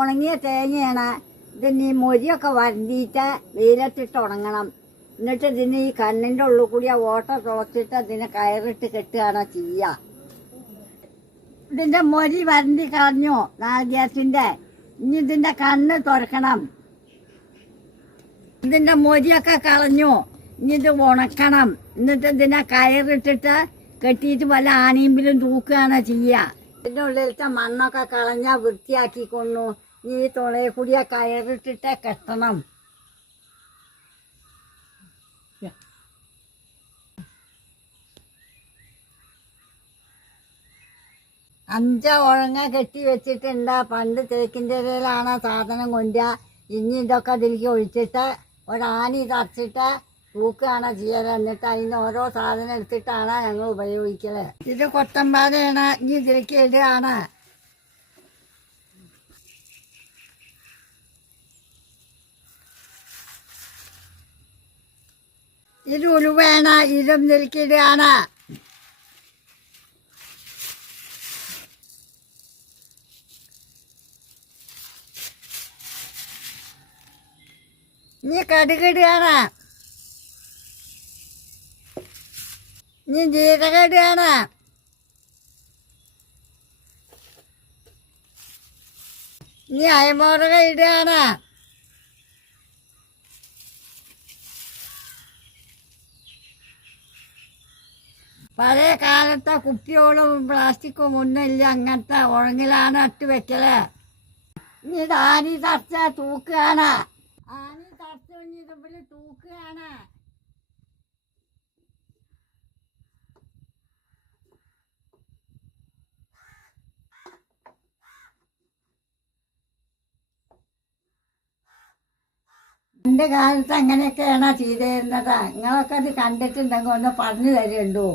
ഉണങ്ങിയ തേങ്ങയാണ്. ഇതിന് ഈ മൊരിയൊക്കെ വരണ്ടിയിട്ട് വെയിലത്തിട്ട് ഉണങ്ങണം. എന്നിട്ട് ഇതിന് ഈ കണ്ണിൻ്റെ ഉള്ളിൽ കൂടി ആ ഓട്ട തുളച്ചിട്ട് അതിനെ കയറിട്ട് കെട്ടുകയാണ് ചെയ്യുക. ഇതിൻ്റെ മൊരി വരണ്ടി കളഞ്ഞു നാളികേരത്തിൻ്റെ. ഇനി ഇതിൻ്റെ കണ്ണ് തുറക്കണം. ഇതിൻ്റെ മൊരിയൊക്കെ കളഞ്ഞു. ഇനി ഇത് ഉണക്കണം. എന്നിട്ട് ഇതിനെ കയറിട്ടിട്ട് കെട്ടിയിട്ട് വല്ല ആണിയമ്പിലും തൂക്കുകയാണ് ചെയ്യുക. ഇതിൻ്റെ ഉള്ളിലത്തെ മണ്ണൊക്കെ കളഞ്ഞാൽ വൃത്തിയാക്കിക്കൊണ്ടു ഈ തുളയെ കൂടിയ കയറിട്ടിട്ട് കെട്ടണം. അഞ്ച് ഉഴങ്ങ കെട്ടി വെച്ചിട്ടുണ്ട്. പണ്ട് തേക്കിൻ്റെ ഇടയിലാണ് സാധനം കൊണ്ടുക. ഇനി ഇതൊക്കെ അതിലേക്ക് ഒഴിച്ചിട്ട് ഒരാണി തറച്ചിട്ട് തൂക്കുകയാണ് ചെയ്യല്. എന്നിട്ട് അതിന് ഓരോ സാധനം എടുത്തിട്ടാണ് ഞങ്ങൾ ഉപയോഗിക്കല്. ഇത് കൊത്തമ്പാലയാണ്. ഇനി ഇതിലേക്ക് ഇടുകയാണ്. ഇത് ഉലുവയാണ്. ഇതും ഇതിലേക്ക് ഇടുകയാണ്. ഇനി കടുകിടുകയാണ്. ഇനി ജീരകം ഇടുകയാണ്. ഇനി അയമുളക് ഇടുകയാണ്. പഴയ കാലത്തെ കുപ്പിയോളും പ്ലാസ്റ്റിക്കും ഒന്നുമില്ല. അങ്ങനത്തെ ഉണങ്ങിലാണ് ഇട്ട് വെക്കല്. ഇനി ഇത് ആണി തറച്ച തൂക്കുകയാണ്. ആണി തറച്ച് കഴിഞ്ഞിട്ട് തൂക്കുകയാണ്. പണ്ട് കാലത്ത് അങ്ങനെയൊക്കെയാണ് ചെയ്തിരുന്നത്. നിങ്ങളൊക്കെ അത് കണ്ടിട്ടുണ്ടെങ്കിൽ ഒന്ന് പറഞ്ഞു തരുന്നുണ്ടോ?